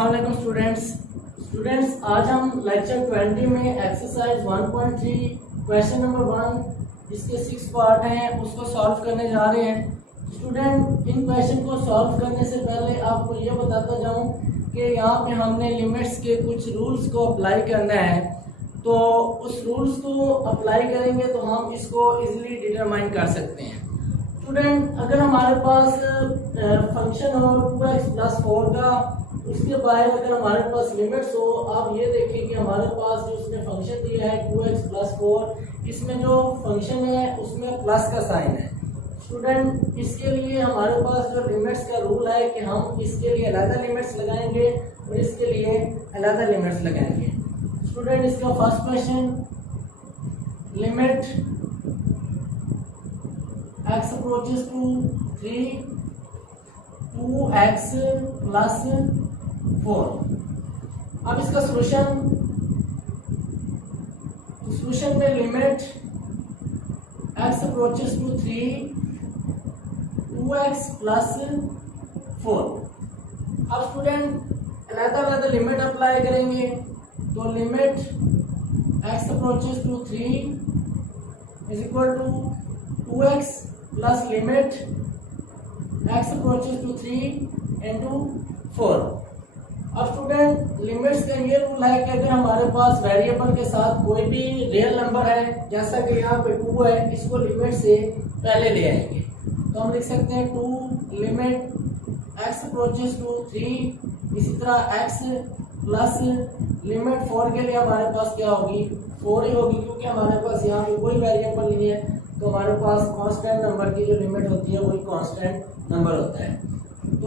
अस्सलाम वालेकुम स्टूडेंट्स, आज हम लेक्चर 20 में एक्सरसाइज 1.3 क्वेश्चन नंबर 1 इसके 6 पार्ट हैं उसको सॉल्व करने जा रहे हैं। स्टूडेंट, इन क्वेश्चन को सॉल्व करने से पहले आपको ये बताता जाऊं कि यहाँ पे हमने लिमिट्स के कुछ रूल्स को अप्लाई करना है। तो उस रूल्स को अप्लाई करेंगे तो हम इसको इजीली डिटरमाइन कर सकते हैं। स्टूडेंट, अगर हमारे पास फंक्शन हो 2x + 4 का, उसके बाद अगर हमारे पास लिमिट्स हो, आप ये देखें कि हमारे पास जो उसने फंक्शन दिया है 2x + 4, इसमें जो फंक्शन है उसमें प्लस का साइन है। स्टूडेंट, इसके लिए हमारे पास जो लिमिट्स का रूल है कि हम इसके लिए अलग लिमिट्स लगाएंगे और इसके लिए अलग लिमिट्स लगाएंगे। स्टूडेंट, इसका first question, limit x approaches to 3 2x + 4। अब इसका सोल्यूशन में limit x approaches to 3 2x + 4। अब स्टूडेंट अलग लिमिट अप्लाई करेंगे तो limit x approaches to 3 = 2x plus limit x approaches to 3 into 4। अब स्टूडेंट, लिमिट्स का ये रूल है कि अगर हमारे पास वेरिएबल के साथ कोई भी रियल नंबर है, जैसा कि यहाँ पे 2 है, इसको लिमिट से पहले ले आएंगे तो हम लिख सकते हैं 2 लिमिट x approaches to 3, इसी तरह x प्लस लिमिट 4 के लिए हमारे पास क्या होगी, 4 ही होगी, क्योंकि हमारे पास यहाँ पे कोई वेरिएबल नहीं है तो हमारे पास कांस्टेंट नंबर की जो लिमिट होती है वही कांस्टेंट नंबर होता है। तो =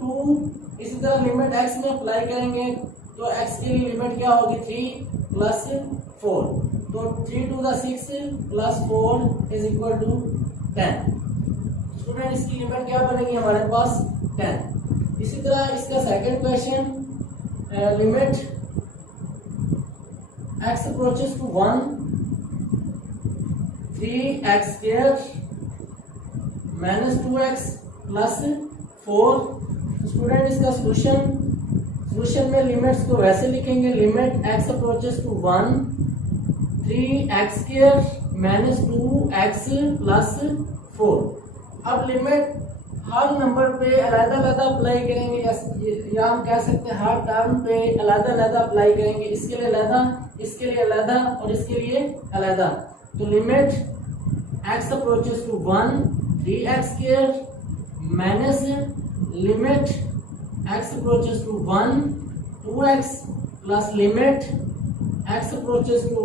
2, इसी तरह लिमिट x में अप्लाई करेंगे तो x के लिए लिमिट क्या होगी, 3 + 4, तो 3 × 6 + 4 = 10। स्टूडेंट, इसकी लिमिट क्या बनेगी हमारे पास, 10। इसी तरह इसका second question, limit x approaches to 1 3x² - 2x + 4। Student, इसका सोल्यूशन में लिमिट्स को वैसे लिखेंगे, limit x approaches to 1 3x² - 2x + 4। अब लिमिट हर नंबर पे अलग अप्लाई करेंगे, या हम कह सकते हैं हर टर्म पे अलग अप्लाई करेंगे। इसके लिए अलग, इसके लिए अलग और इसके लिए अलग। तो limit x approaches to 1 3x² minus limit x approaches to 1 2x plus limit x approaches to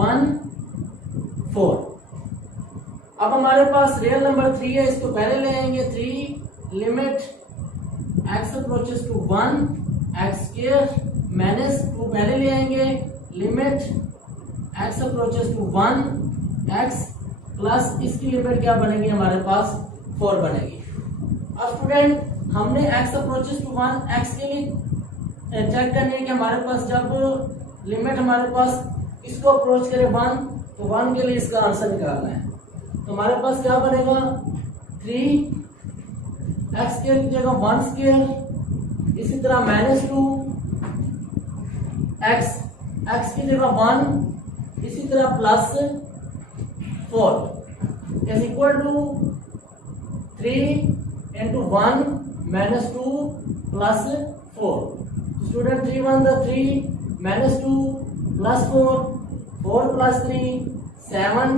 1 4। अब हमारे पास रियल नंबर 3 है, इसको पहले ले आएंगे। 3 limit x approaches to 1 x² minus 2 पहले ले आएंगे, limit x approaches to 1 x plus इसकी लिमिट क्या बनेगी हमारे पास, 4 बनेगी। अब स्टूडेंट, हमने x approaches to 1 x के लिए चेक करने कि हमारे पास जब लिमिट हमारे पास इसको अप्रोच करे 1, तो 1 के लिए इसका आंसर निकालना है। तो हमारे पास क्या बनेगा, 3x² की जगह 1², इसी तरह -2 x की जगह 1, इसी तरह प्लस 4 = 3 × 1 - 2 + 4। स्टूडेंट, 3 × 1 = 3 -2 + 4 4 + 3 7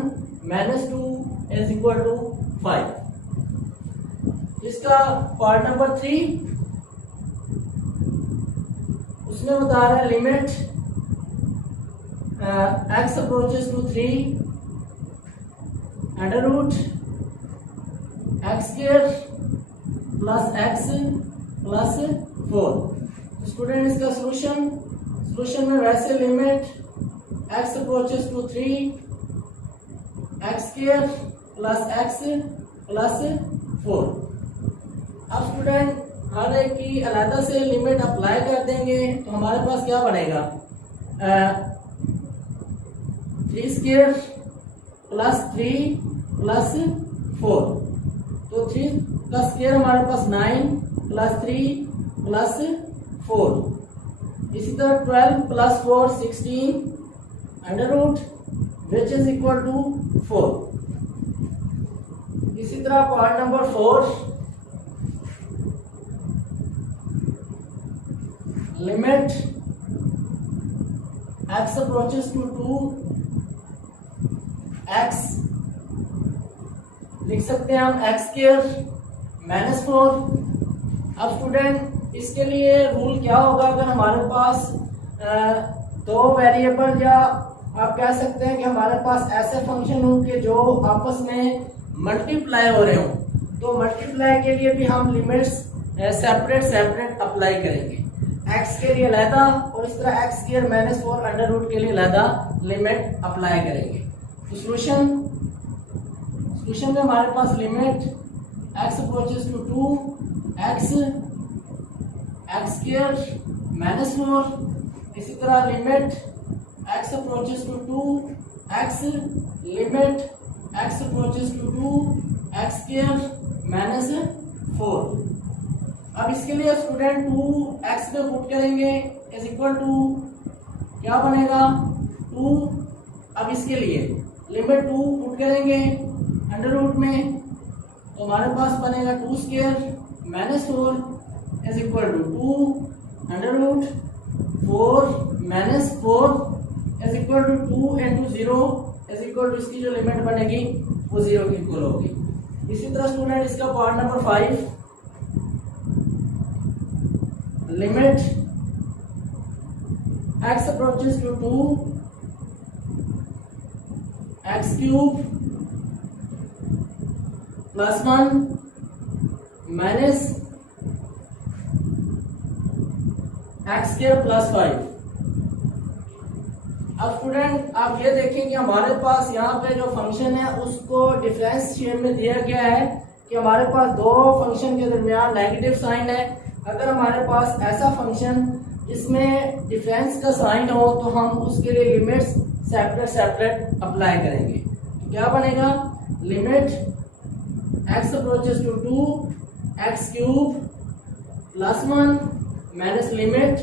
-2 = 5। इसका पार्ट नंबर 3 उसमें बता रहा है limit x approaches to 3 √ x² + x + 4। Student, इसका सोल्यूशन में वैसे limit x approaches to 3 x² + x + 4। अब स्टूडेंट, हर एक की अलग से लिमिट अप्लाई कर देंगे तो हमारे पास क्या बनेगा, 3² + 3 + 4। तो 3 का स्क्वायर हमारे पास 9 + 3 + 4। इसी तरह 12 plus 4 16 under root which is equal to 4। इसी तरह point number 4, limit x approaches to 2 x, लिख सकते हैं हम x स्क्वायर माइनस 4। अब स्टूडेंट इसके लिए रूल क्या होगा, अगर हमारे पास दो वेरिएबल या आप कह सकते हैं कि हमारे पास ऐसे फंक्शन हो कि जो आपस में मल्टीप्लाई हो रहे हो, तो मल्टीप्लाई के लिए भी हम लिमिट्स सेपरेट अप्लाई करेंगे। x के लिए अलहदा और इस तरह x square minus 4 under root के लिए अलहदा लिमिट अप्लाई करेंगे। तो सोल्यूशन में हमारे पास limit x approaches to 2 x square minus 4, इसी तरह limit x approaches to 2 x, limit x approaches to 2 x square minus 4। अब इसके लिए स्टूडेंट 2x में पुट करेंगे इज इक्वल टू क्या बनेगा 2। अब इसके लिए लिमिट 2 पुट करेंगे अंडर रूट में, तो हमारे पास बनेगा 2 square minus 4 is equal to 2 under root 4 minus 4 is equal to 2 into 0 is equal to इसकी जो लिमिट बनेगी वो 0 की इक्वल होगी। इसी तरह स्टूडेंट इसका part number 5, limit x approaches to 2 x cube plus 1 minus x square plus 5। अब स्टूडेंट आप ये देखें कि हमारे पास यहाँ पे जो फंक्शन है उसको डिफरेंस शेप में दिया गया है कि हमारे पास दो फंक्शन के दरमियान नेगेटिव साइन है। अगर हमारे पास ऐसा फंक्शन जिसमें डिफरेंस का साइन हो तो हम उसके लिए लिमिट्स सेपरेट अप्लाई करेंगे। तो क्या बनेगा, limit x approaches to 2 x cube plus 1 minus limit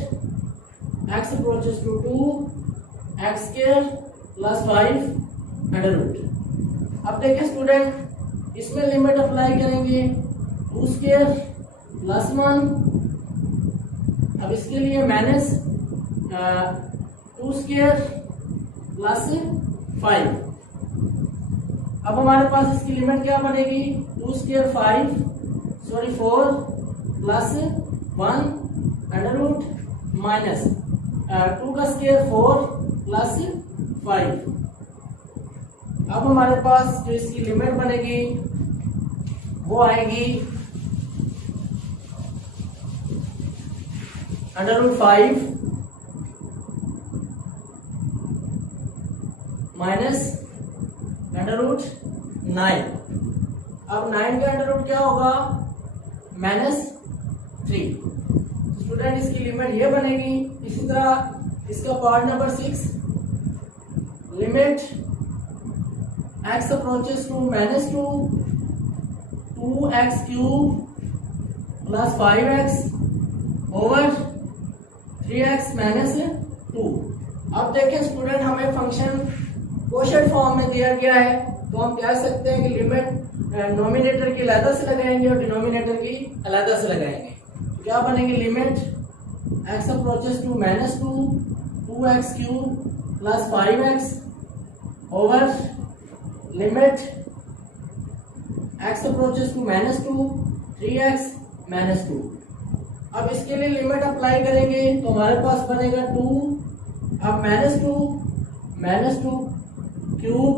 x approaches to 2 x square plus 5 under root. अब देखिए स्टूडेंट इसमें लिमिट अप्लाई करेंगे 2 स्क्वायर प्लस 1, अब इसके लिए माइनस 2 स्क्वायर प्लस 5। अब हमारे पास इसकी लिमिट क्या बनेगी 2 square 4 plus 1 under root minus 2 का स्क्वायर 4 प्लस 5। अब हमारे पास जो इसकी लिमिट बनेगी वो आएगी under root 5 minus under root 9। अब 9 का अंडर रूट क्या होगा -3। स्टूडेंट इसकी लिमिट ये बनेगी। इसी तरह इसका part number 6, limit x approaches to -2 2x cube plus 5x over 3x minus 2। अब देखें स्टूडेंट हमें फंक्शन कोशेंट फॉर्म में दिया गया है, तो हम कह सकते हैं कि लिमिट नोमिनेटर की अलग से लगाएंगे और डिनोमिनेटर की अलग से लगाएंगे। तो क्या बनेगी, limit x approaches to -2 2x cube plus 5x over limit x approaches to -2 3x minus 2। अब इसके लिए लिमिट अप्लाई करेंगे तो हमारे पास बनेगा 2, अब -2 क्यूब,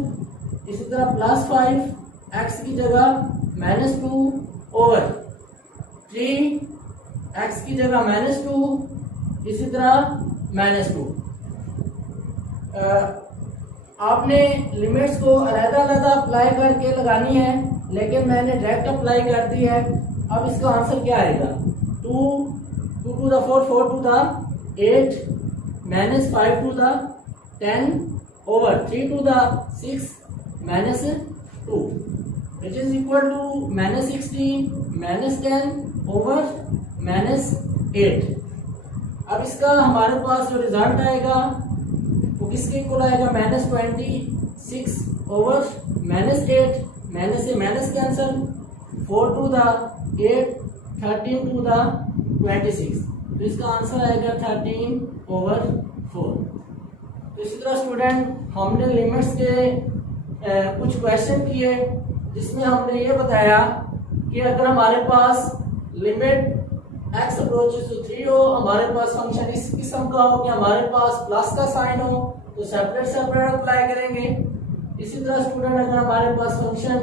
इसी तरह प्लस 5 x की जगह -2 ओवर 3 x की जगह -2, इसी तरह -2। आपने लिमिट्स को अलग-अलग अप्लाई करके लगानी है, लेकिन मैंने डायरेक्ट अप्लाई कर दी है। अब इसका आंसर क्या आएगा, 2 to the 4 4 to the 8 minus 5 to the 10 over 3 to the 6 minus 2, which is equal to -16 -10 over -8। अब इसका हमारे पास जो रिजल्ट आएगा वो किसके इक्वल आएगा, -26 ओवर -8, माइनस से minus cancel, 4 to the 8, 13 to the 26, तो इसका आंसर आएगा 13/4। तो इसी तरह स्टूडेंट हमने लिमिट्स के कुछ क्वेश्चन किए जिसमें हमने ये बताया कि अगर हमारे पास लिमिट x अप्रोचेस टू 3 हो, हमारे पास फंक्शन इस किस्म का हो कि हमारे पास प्लस का साइन हो, तो सेपरेट सेपरेट अप्लाई करेंगे। इसी तरह स्टूडेंट अगर हमारे पास फंक्शन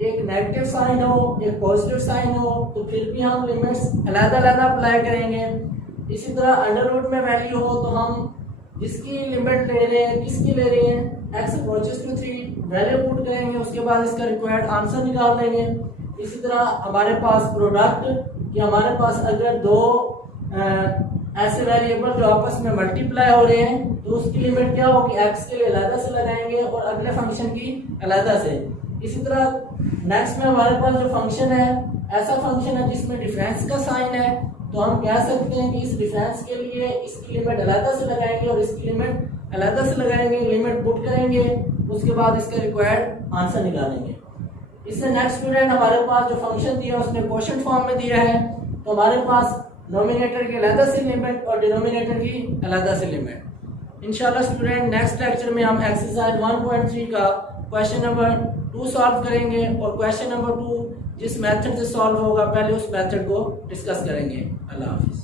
एक नेगेटिव साइन हो, एक पॉजिटिव साइन हो, तो फिर भी हम लिमिट्स अलग-अलग अप्लाई करेंगे। इसी तरह अंडर रूट में वैल्यू हो तो हम जिसकी लिमिट ले रहे हैं, किसकी ले रहे हैं, x approaches to 3, value put करेंगे, उसके बाद इसका रिक्वायर्ड आंसर निकाल देंगे। इसी तरह हमारे पास प्रोडक्ट कि हमारे पास अगर दो ऐसे वेरिएबल जो आपस में मल्टीप्लाई हो रहे हैं तो उसकी लिमिट क्या होगी, x के लिए अलग से लगाएंगे और अगले फंक्शन की अलग से। इसी तरह नेक्स्ट में हमारे पास जो फंक्शन है, ऐसा फंक्शन है जिसमें डिफरेंस का साइन है, तो हम कह सकते हैं कि इस डिफरेंस के लिए इसकी लिमिट अलग से लगाएंगे और इसकी लिमिट अलग से लगाएंगे, लिमिट पुट करेंगे, उसके बाद इसका रिक्वायर्ड आंसर निकालेंगे। इससे नेक्स्ट स्टूडेंट हमारे पास जो फंक्शन दिया उसने क्वेश्चन फॉर्म में दिया है, तो हमारे पास नोमिनेटर की अलग से लिमिट और डिनोमिनेटर की अलग से लिमिट। इंशाल्लाह स्टूडेंट नेक्स्ट लेक्चर में हम एक्सरसाइज 1.3 का क्वेश्चन नंबर 2 सॉल्व करेंगे और क्वेश्चन नंबर 2 जिस मेथड से सॉल्व होगा पहले उस मेथड को डिस्कस करेंगे। अल्लाह हाफिज।